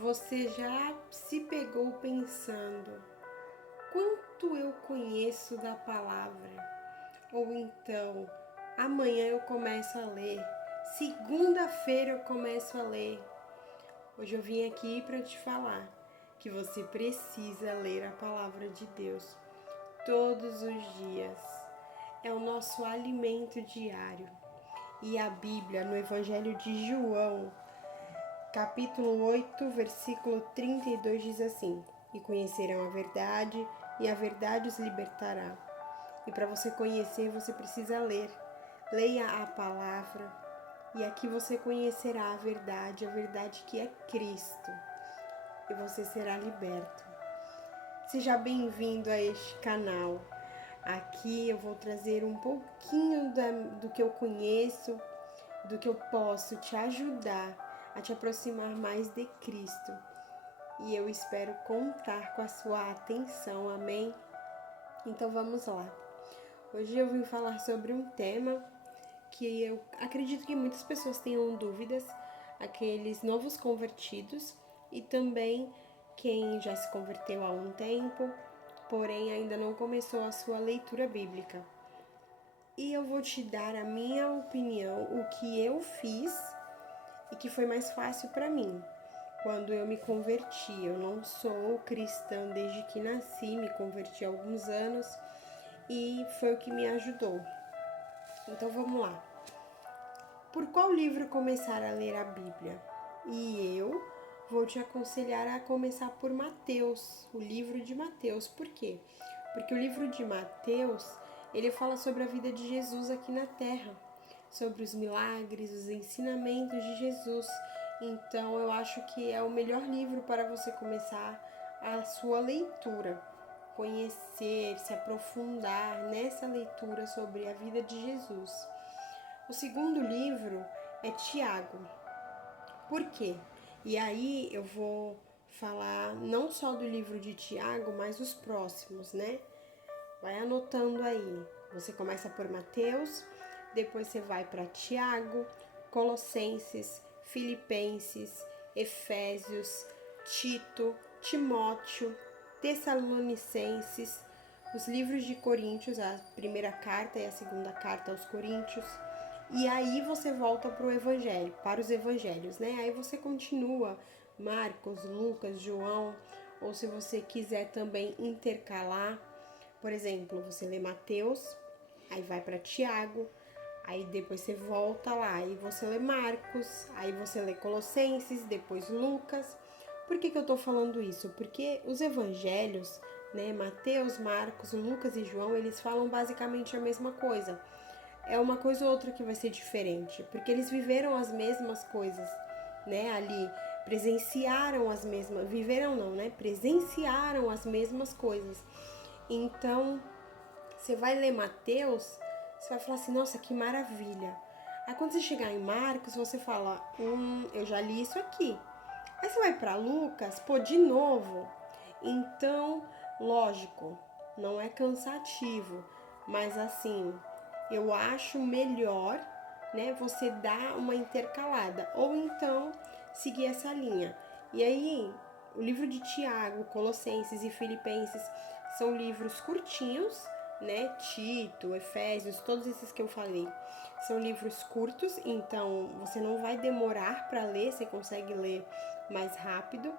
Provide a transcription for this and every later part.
Você já se pegou pensando quanto eu conheço da palavra? Ou então, amanhã eu começo a ler, segunda-feira eu começo a ler. Hoje eu vim aqui para te falar que você precisa ler a palavra de Deus todos os dias. É o nosso alimento diário. E a Bíblia, no Evangelho de João, capítulo 8, versículo 32 diz assim: E conhecerão a verdade, e a verdade os libertará. E para você conhecer, você precisa ler. Leia a palavra, e aqui você conhecerá a verdade que é Cristo, e você será liberto. Seja bem-vindo a este canal. Aqui eu vou trazer um pouquinho do que eu conheço, do que eu posso te ajudar a te aproximar mais de Cristo. E eu espero contar com a sua atenção, amém? Então vamos lá. Hoje eu vim falar sobre um tema que eu acredito que muitas pessoas tenham dúvidas, aqueles novos convertidos e também quem já se converteu há um tempo, porém ainda não começou a sua leitura bíblica. E eu vou te dar a minha opinião, o que eu fiz e que foi mais fácil para mim quando eu me converti. Eu não sou cristã desde que nasci, me converti há alguns anos e foi o que me ajudou. Então vamos lá. Por qual livro começar a ler a Bíblia? E eu vou te aconselhar a começar por Mateus, o livro de Mateus. Por quê? Porque o livro de Mateus, ele fala sobre a vida de Jesus aqui na Terra, sobre os milagres, os ensinamentos de Jesus. Então eu acho que é o melhor livro para você começar a sua leitura, conhecer, se aprofundar nessa leitura sobre a vida de Jesus. O segundo livro é Tiago. Por quê? E aí eu vou falar não só do livro de Tiago, mas os próximos, né? Vai anotando aí. Você começa por Mateus, depois você vai para Tiago, Colossenses, Filipenses, Efésios, Tito, Timóteo, Tessalonicenses, os livros de Coríntios, a primeira carta e a segunda carta aos Coríntios. E aí você volta para o Evangelho, para os Evangelhos, né? Aí você continua Marcos, Lucas, João, ou se você quiser também intercalar, por exemplo, você lê Mateus, aí vai para Tiago, aí depois você volta lá e você lê Marcos, aí você lê Colossenses, depois Lucas. Por que eu tô falando isso? Porque os evangelhos, né, Mateus, Marcos, Lucas e João, eles falam basicamente a mesma coisa. É uma coisa ou outra que vai ser diferente, porque eles viveram as mesmas coisas, né, ali, presenciaram as mesmas, viveram não, né, presenciaram as mesmas coisas. Então, você vai ler Mateus, você vai falar assim, nossa, que maravilha. Aí quando você chegar em Marcos, você fala, eu já li isso aqui. Aí você vai para Lucas, pô, de novo. Então, lógico, não é cansativo, mas assim, eu acho melhor, né, você dar uma intercalada ou então seguir essa linha. E aí, o livro de Tiago, Colossenses e Filipenses são livros curtinhos, né? Tito, Efésios, todos esses que eu falei. São livros curtos, então você não vai demorar para ler, você consegue ler mais rápido.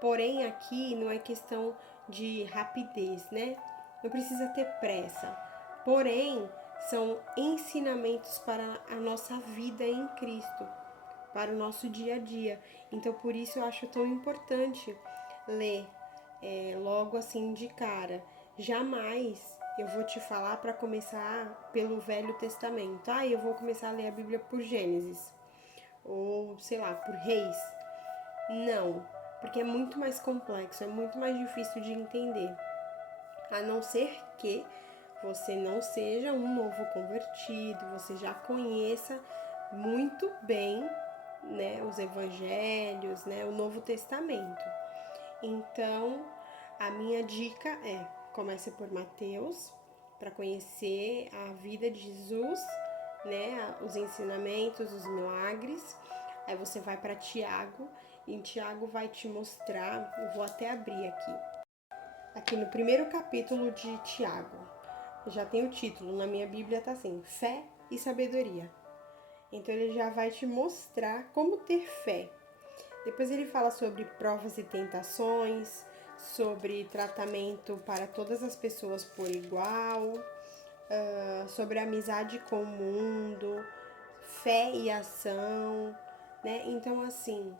Porém, aqui não é questão de rapidez, né? Não precisa ter pressa. Porém, são ensinamentos para a nossa vida em Cristo, para o nosso dia a dia. Então, por isso eu acho tão importante ler logo assim de cara. Jamais eu vou te falar para começar pelo Velho Testamento. Eu vou começar a ler a Bíblia por Gênesis, ou sei lá, por Reis. Não, porque é muito mais complexo, é muito mais difícil de entender. A não ser que você não seja um novo convertido, você já conheça muito bem, né, os evangelhos, né, o Novo Testamento. Então, a minha dica é: comece por Mateus para conhecer a vida de Jesus, né, os ensinamentos, os milagres. Aí você vai para Tiago em Tiago vai te mostrar, eu vou até abrir aqui no primeiro capítulo de Tiago, já tem o título, na minha Bíblia tá assim, fé e sabedoria. Então ele já vai te mostrar como ter fé. Depois ele fala sobre provas e tentações, sobre tratamento para todas as pessoas por igual, sobre amizade com o mundo, fé e ação, né? Então, assim,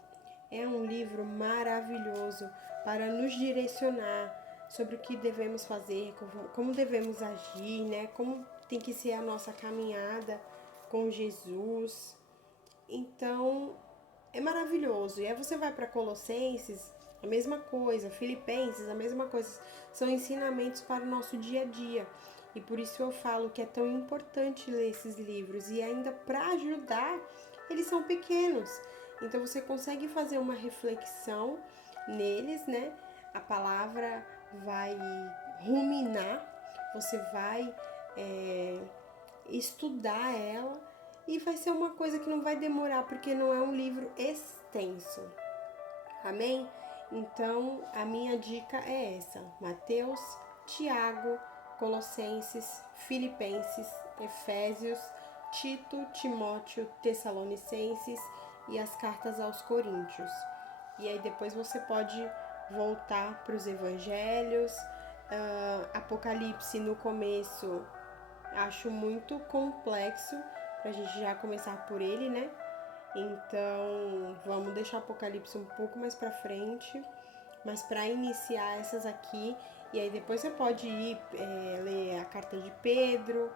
é um livro maravilhoso para nos direcionar sobre o que devemos fazer, como devemos agir, né? Como tem que ser a nossa caminhada com Jesus. Então, é maravilhoso. E aí você vai para Colossenses, a mesma coisa, Filipenses, a mesma coisa. São ensinamentos para o nosso dia a dia. E por isso eu falo que é tão importante ler esses livros. E ainda para ajudar, eles são pequenos. Então você consegue fazer uma reflexão neles, né? A palavra vai ruminar, você vai estudar ela e vai ser uma coisa que não vai demorar, porque não é um livro extenso. Amém? Então, a minha dica é essa: Mateus, Tiago, Colossenses, Filipenses, Efésios, Tito, Timóteo, Tessalonicenses e as cartas aos Coríntios. E aí depois você pode voltar para os evangelhos. Apocalipse no começo acho muito complexo pra gente já começar por ele, né? Então, vamos deixar Apocalipse um pouco mais pra frente, mas para iniciar essas aqui, e aí depois você pode ir ler a carta de Pedro,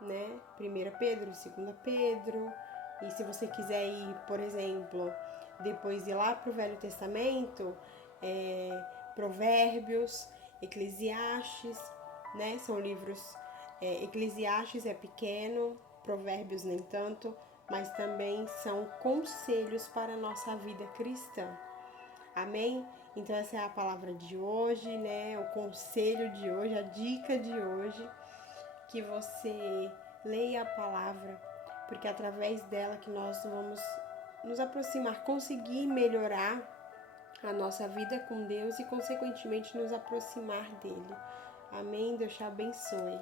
né? 1 Pedro, 2 Pedro, e se você quiser ir, por exemplo, depois ir lá pro Velho Testamento, Provérbios, Eclesiastes, né? São livros, Eclesiastes é pequeno, Provérbios nem tanto, mas também são conselhos para a nossa vida cristã. Amém? Então essa é a palavra de hoje, né? O conselho de hoje, a dica de hoje, que você leia a palavra, porque é através dela que nós vamos nos aproximar, conseguir melhorar a nossa vida com Deus e consequentemente nos aproximar dele. Amém? Deus te abençoe.